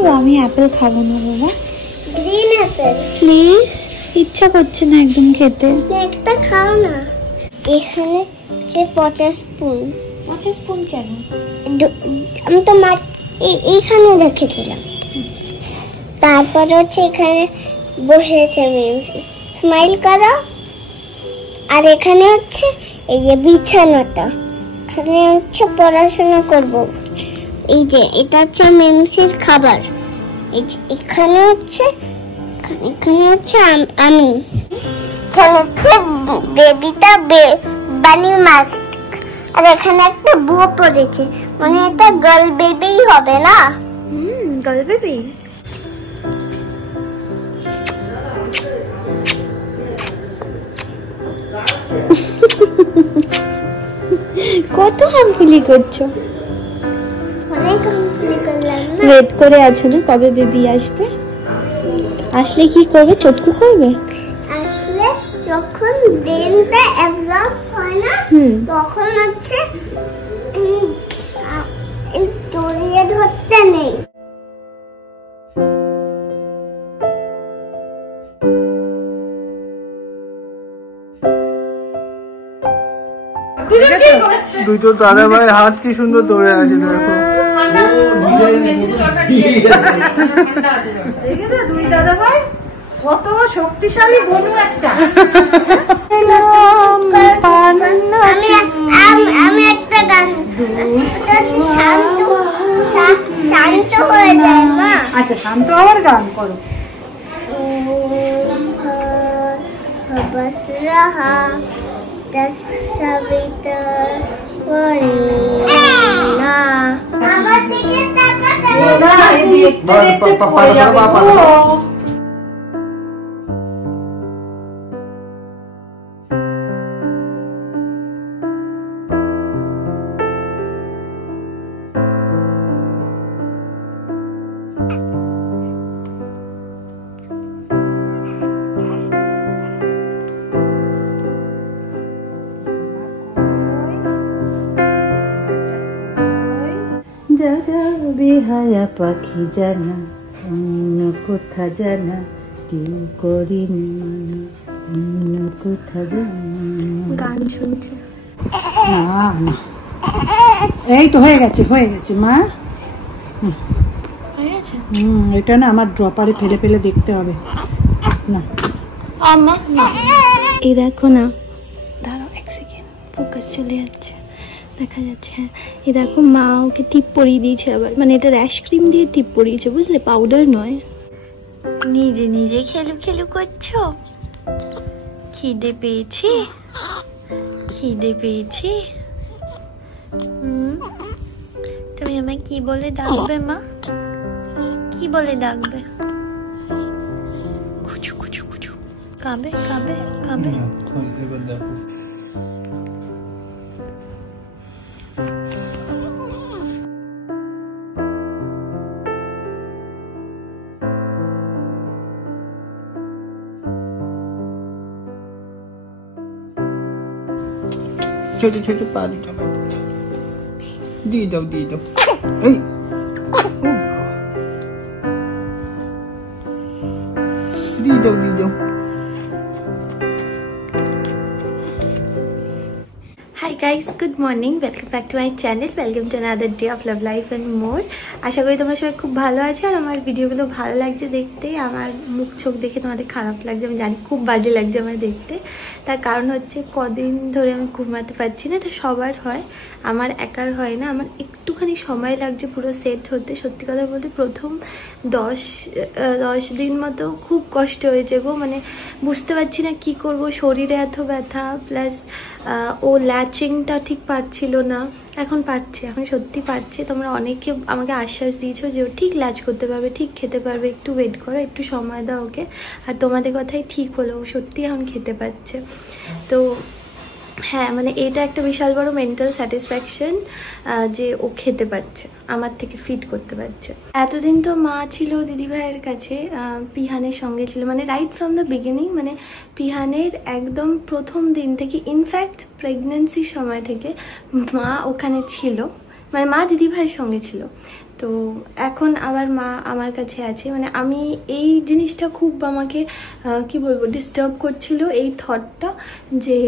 ও আমি অ্যাপেল খাবো না বাবা, গ্রিন অ্যাপেল প্লিজ, ইচ্ছা করছে না একদম খেতে। একটা খাও না। এখানে হচ্ছে 50 স্পুন। 50 স্পুন কেন? আমি তো এইখানে রেখেছিলাম। তারপর হচ্ছে এখানে বসেছে মিমসি, স্মাইল করো। আর এখানে হচ্ছে এই যে বিছানাটা, এখানে হচ্ছে পড়াশোনা করব। এই যে এটা হচ্ছে মিমসির খাবার। এই যে এখানে হচ্ছে আমি, এখানে হচ্ছে বেবিটা বানি মাস্ক। আর এখানে একটা বউ পড়েছে, মানে এটা গার্ল বেবিই হবে না? Girl baby. কত হামফুলি করছো? অনেক হামফুলি করলাম না? ওয়েট করে আছো না কবে বেবি আসবে? আসলে কি করবে? চটকু করবে? আসলে যখন ব্রেনটা অ্যাবজর্ব হয় না, তখন হচ্ছে জড়িয়ে ধরতে নেই। দুটো দাদা ভাই হাত কি সুন্দর ধরে আছে দেখো। দুই দাদা ভাই কত শক্তিশালী বনু একটা। আমি একটা গান, শান্ত হয়ে যায় মা। আচ্ছা শান্ত হওয়ার গান করো। बस रहा 10 सविता वरीना। আমার দিকে তাকাও। বেহায়া পাখি জানা, অন্য কোথা জানা, কেউ করিনি মানা, অন্য কোথা জানা। গান শুনছে না না, এই তো হয়ে গেছে মা। এটা না আমার ড্রপারে ফেলে ফেলে দেখতে হবে না। এই দেখো না, দাঁড়াও এক সেকেন্ড, ফোকাস চলে যাচ্ছে, দেখা যাচ্ছে। হ্যাঁ এই দেখো, মা ওকে টিপ পরিয়ে দিয়েছে আবার, মানে এটা র্যাশ ক্রিম দিয়ে টিপ পরিয়েছে, বুঝলে, পাউডার নয়। নিজে নিজে খেলু খেলু করছো? খিদে পেয়েছি? তুমি আমায় কি বলে ডাকবে মা? কি বলে ডাকবে? কুচু কুচু কুচু। কাবে কাবে কাবে। ছোট ছোট পা দুটো দিয়ে দাও এই দিয়ে দাও। Hi guys, good morning, welcome back to my channel, welcome to another day of love life and more. আশা করি তোমরা সবাই খুব ভালো আছো আর আমার ভিডিওগুলো ভালো লাগছে দেখতে। আমার মুখ চোখ দেখে তোমাদের খারাপ লাগছে, আমি জানি খুব বাজে লাগছে আমার দেখতে। তার কারণ হচ্ছে কদিন ধরে আমি ঘুমাতে পারছি না, এটা সবার হয়, আমার একার হয় না। আমার একটুখানি সময় লাগছে পুরো সেট হতে। সত্যি কথা বলতে প্রথম 10 দিন মতো খুব কষ্ট হয়েছে গো, মানে বুঝতে পারছি না কি করব, শরীরে এত ব্যথা, প্লাস ও ল্যাচিংটা ঠিক পারছিল না। এখন পারছে, এখন সত্যি পারছে। তোমরা অনেকে আমাকে আশ্বাস দিয়েছো যে ও ঠিক ল্যাচ করতে পারবে, ঠিক খেতে পারবে, একটু ওয়েট করো, একটু সময় দাও ওকে। আর তোমাদের কথাই ঠিক হলো, ও সত্যি এখন খেতে পারছে। তো হ্যাঁ, মানে এটা একটা বিশাল বড় মেন্টাল স্যাটিসফ্যাকশন যে ও খেতে পারছে, আমার থেকে ফিট করতে পারছে। এতদিন তো মা ছিল দিদিভাইয়ের কাছে, পিহানের সঙ্গে ছিল, মানে রাইট ফ্রম দ্য বিগিনিং, মানে পিহানের একদম প্রথম দিন থেকে, ইনফ্যাক্ট প্রেগনেন্সির সময় থেকে মা ওখানে ছিল, মানে মা দিদিভাইয়ের সঙ্গে ছিল। তো তো এখন আবার মা আমার কাছে আছে। মানে আমি এই জিনিসটা খুব আমাকে কি বলবো ডিস্টার্ব করছিল, এই থটটা যে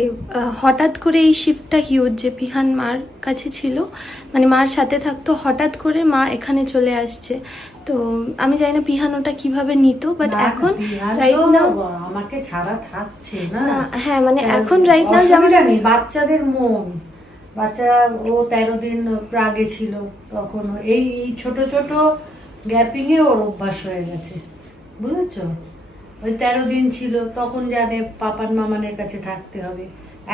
হঠাৎ করে এই শিফটটা হিউজ, যে পিহান মার কাছে ছিল, মানে মার সাথে থাকতো, হঠাৎ করে মা এখানে চলে আসছে। তো আমি জানি না পিহান ওটা কিভাবে নিত, বাট এখন রাইট নাও আমাকে ছাড়া থাকছে না। হ্যাঁ মানে এখন রাইট নাও যেমন বাচ্চাদের মন, বাচ্চারা ও 13 দিন আগে ছিল তখন এই ছোট ছোট গ্যাপিং এ ওর অভ্যাস হয়ে গেছে, বুঝেছো? ওই 13 দিন ছিল তখন জানে পাপান মামানের কাছে থাকতে হবে,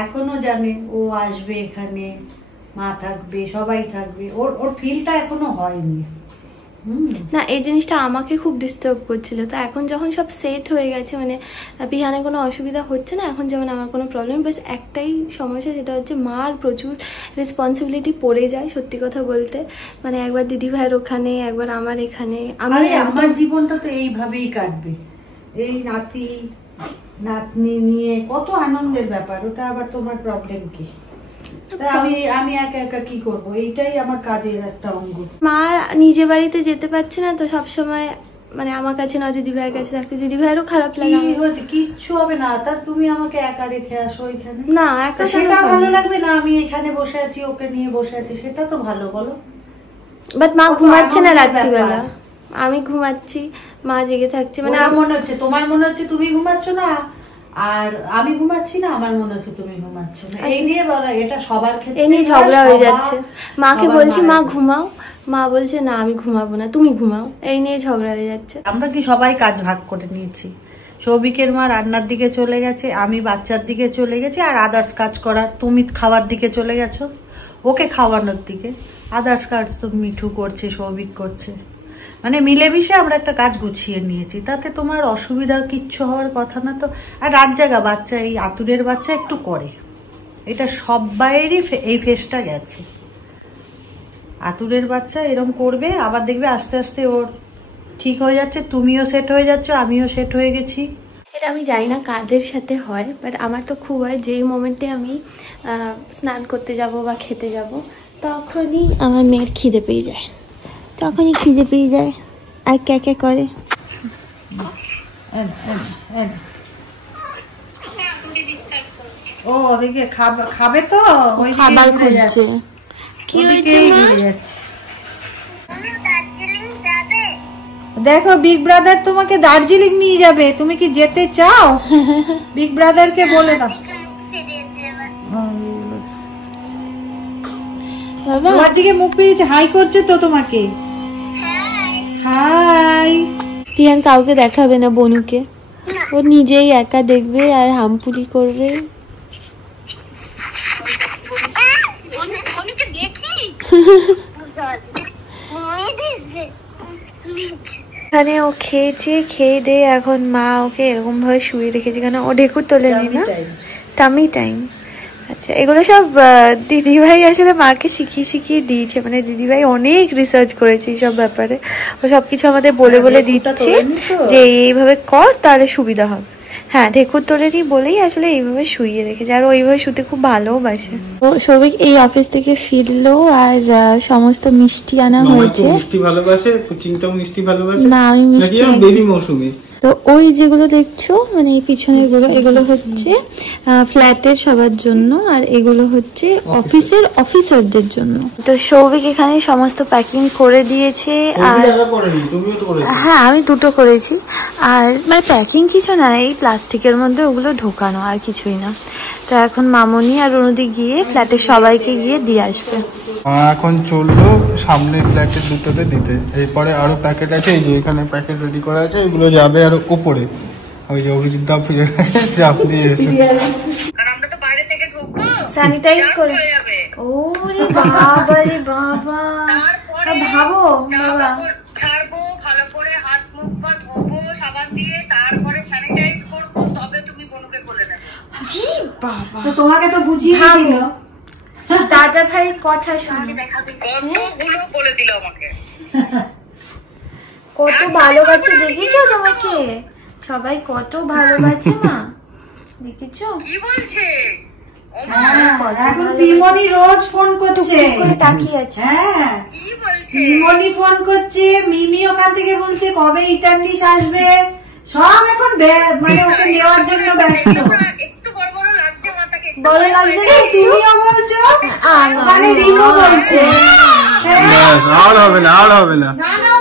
এখনো জানে ও আসবে এখানে, মা থাকবে, সবাই থাকবে, ওর ফিলটা এখনো হয়নি। না এই জিনিসটা আমাকে খুব ডিস্টার্ব করছিল। তো এখন যখন সব সেট হয়ে গেছে, মানে পিহানে কোনো অসুবিধা হচ্ছে না, এখন যেমন আমার কোনো প্রবলেম, বাস একটাই সমস্যা, সেটা হচ্ছে মার প্রচুর রেসপন্সিবিলিটি পড়ে যায় সত্যি কথা বলতে। মানে একবার দিদি ভাইয়ের ওখানে, একবার আমার এখানে। আমার জীবনটা তো এইভাবেই কাটবে, এই নাতি নাতনি নিয়ে কত আনন্দের ব্যাপার, ওটা আবার তোমার প্রবলেম কি? আমি একা একা কি করব? এইটাই আমার কাজের একটা অঙ্গ। মা নিজে বাড়িতে যেতে পারছে না, তো সব সময় মানে আমার কাছে না দিদি ভাইয়ের কাছে থাকতে, দিদি ভাইয়েরও খারাপ লাগে। কিচ্ছু হবে না, তা তুমি আমাকে একা রেখে আসো এখানে। না একা সেটা ভালো লাগবে না? আমি এখানে বসে আছি, ওকে নিয়ে বসে আছি, সেটা তো ভালো, বলো? বাট মা ঘুমাচ্ছে না রাত্রিবেলা, আমি ঘুমাচ্ছি, মা জেগে থাকছে। মানে মনে হচ্ছে তোমার মনে হচ্ছে তুমি ঘুমাচ্ছ না, আর আমি ঘুমাচ্ছি না, আমার মনে হচ্ছে তুমি ঘুমাচ্ছ না। এই নিয়ে বলা, এটা সবার ক্ষেত্রে এই নিয়ে ঝগড়া হয়ে যাচ্ছে। মাকে বলছি মা ঘুমাও, মা বলছে না আমি ঘুমাবো না, তুমি ঘুমাও, এই নিয়ে ঝগড়া হয়ে যাচ্ছে। আমরা কি সবাই কাজ ভাগ করে নিয়েছি? সৌভিকের মা রান্নার দিকে চলে গেছে, আমি বাচ্চার দিকে চলে গেছি, আর আদার্স কাজ করার তুমি খাওয়ার দিকে চলে গেছো, ওকে খাওয়ানোর দিকে। আদার্স কাজ তো মিঠু করছে, সৌভিক করছে, মানে মিলেমিশে আমরা একটা কাজ গুছিয়ে নিয়েছি, তাতে তোমার অসুবিধা কিচ্ছু হওয়ার কথা না তো। আর রাত জাগা বাচ্চা, এই আতুরের বাচ্চা একটু করে, এটা সবাইয়েরই এই ফেসটা গেছে। আতুরের বাচ্চা এরম করবে, আবার দেখবে আস্তে আস্তে ওর ঠিক হয়ে যাচ্ছে, তুমিও সেট হয়ে যাচ্ছ, আমিও সেট হয়ে গেছি। এটা আমি জানি না কাদের সাথে হয়, বাট আমার তো খুব হয়, যেই মোমেন্টে আমি স্নান করতে যাব বা খেতে যাব, তখনই আমার মেয়ের খিদে পেয়ে যায়, তখনই খিদে পেয়ে যায় আর ক্যাকে করে। ও দেখে খাবে তো, খাবার খুঁজছে। কি হয়েছে? দেখো বিগ ব্রাদার তোমাকে দার্জিলিং নিয়ে যাবে, তুমি কি যেতে চাও? বিগ ব্রাদারকে বলে দাও। তোমার দিকে মুখ ফিরেছে, হাই করছে তো তোমাকে। হাই। পিয়ান কাউকে দেখাবে না, বনুকে, ও নিজেই একা দেখবে আর হামপুলি করবে। এখানে ও খেয়েছে, খেয়ে দিয়ে এখন মা ওকে এরকম ভাবে শুয়ে রেখেছে, কেন ও ঢেকুর তোলেনি না, টামি টাইম। আচ্ছা এগুলো সব দিদিভাই আসলে মাকে শিখিয়ে দিয়েছে, মানে দিদিভাই অনেক রিসার্চ করেছে এইসব ব্যাপারে, ও সবকিছু আমাদের বলে বলে দিচ্ছে যে এইভাবে কর তাহলে সুবিধা হবে। হ্যাঁ ঢেকুর তোলেরই বলেই আসলে এইভাবে শুইয়ে রেখেছে, আর ওইভাবে শুতে খুব ভালোবাসে। ও সৌভিক এই অফিস থেকে ফিরলো, আর সমস্ত মিষ্টি আনা হয়েছে। মিষ্টি ভালোবাসে, চিংটাও মিষ্টি ভালোবাসে। না আমি মিষ্টি বেবি মৌসুমী। তো ওই যেগুলো দেখছো মানে এই পিছনের গুলো, এগুলো হচ্ছে ফ্ল্যাটের সবার জন্য, আর এগুলো হচ্ছে অফিসারদের জন্য। তো সৌভিক এখানে সমস্ত প্যাকিং করে দিয়েছে। আর হ্যাঁ আমি দুটো করেছি, আর মানে প্যাকিং কিছু না, এই প্লাস্টিকের মধ্যে ওগুলো ঢোকানো, আর কিছুই না। তো এখন মামনি আর অনুদি গিয়ে ফ্ল্যাটের সবাইকে গিয়ে দিয়ে আসবে। এখন চললো সামনে ফ্ল্যাটের দুটোতে দিতে, এরপরে আরো প্যাকেট আছে, এই যে এখানে প্যাকেট রেডি করা আছে, এগুলো যাবে আরো উপরে। ওই যে অভিজিৎ দা ফিরে গেছে, চাপ দিয়ে এসে স্যানিটাইজ করে। ওরে বাবা রে বাবা, ভাবো বাবা, ছাড়বো ভালো করে, হাত মুখ পা ধোবো সাবান দিয়ে, তারপরে স্যানিটাইজ করবো, তবে তুমি বনুকে কোলে নেবে। জি বাবা, তো তোমাকে তো বুঝিয়ে দিল দাদা ভাই কথা শুনে, কতগুলো বলে দিল আমাকে, কত ভালোবাসে দেখেছো তোমাকে, সবাই কত ভালোবাসে মা, দেখেছো? কি বলছে? এখন পিমনি রোজ ফোন করছে, তাকিয়ে আছে। হ্যাঁ কি বলছে? পিমনি ফোন করছে, মিমি ওখান থেকে বলছে কবে রিটার্ন ডিশ আসবে, সব এখন মানে ওকে নেওয়ার জন্য ব্যস্ত। একটু বড় বড় লাগছে মাথাকে, বড় লাগছে এই তুমিও বলছো, ওখানে রিমো বলছে। আর হবে না, আর হবে না। না না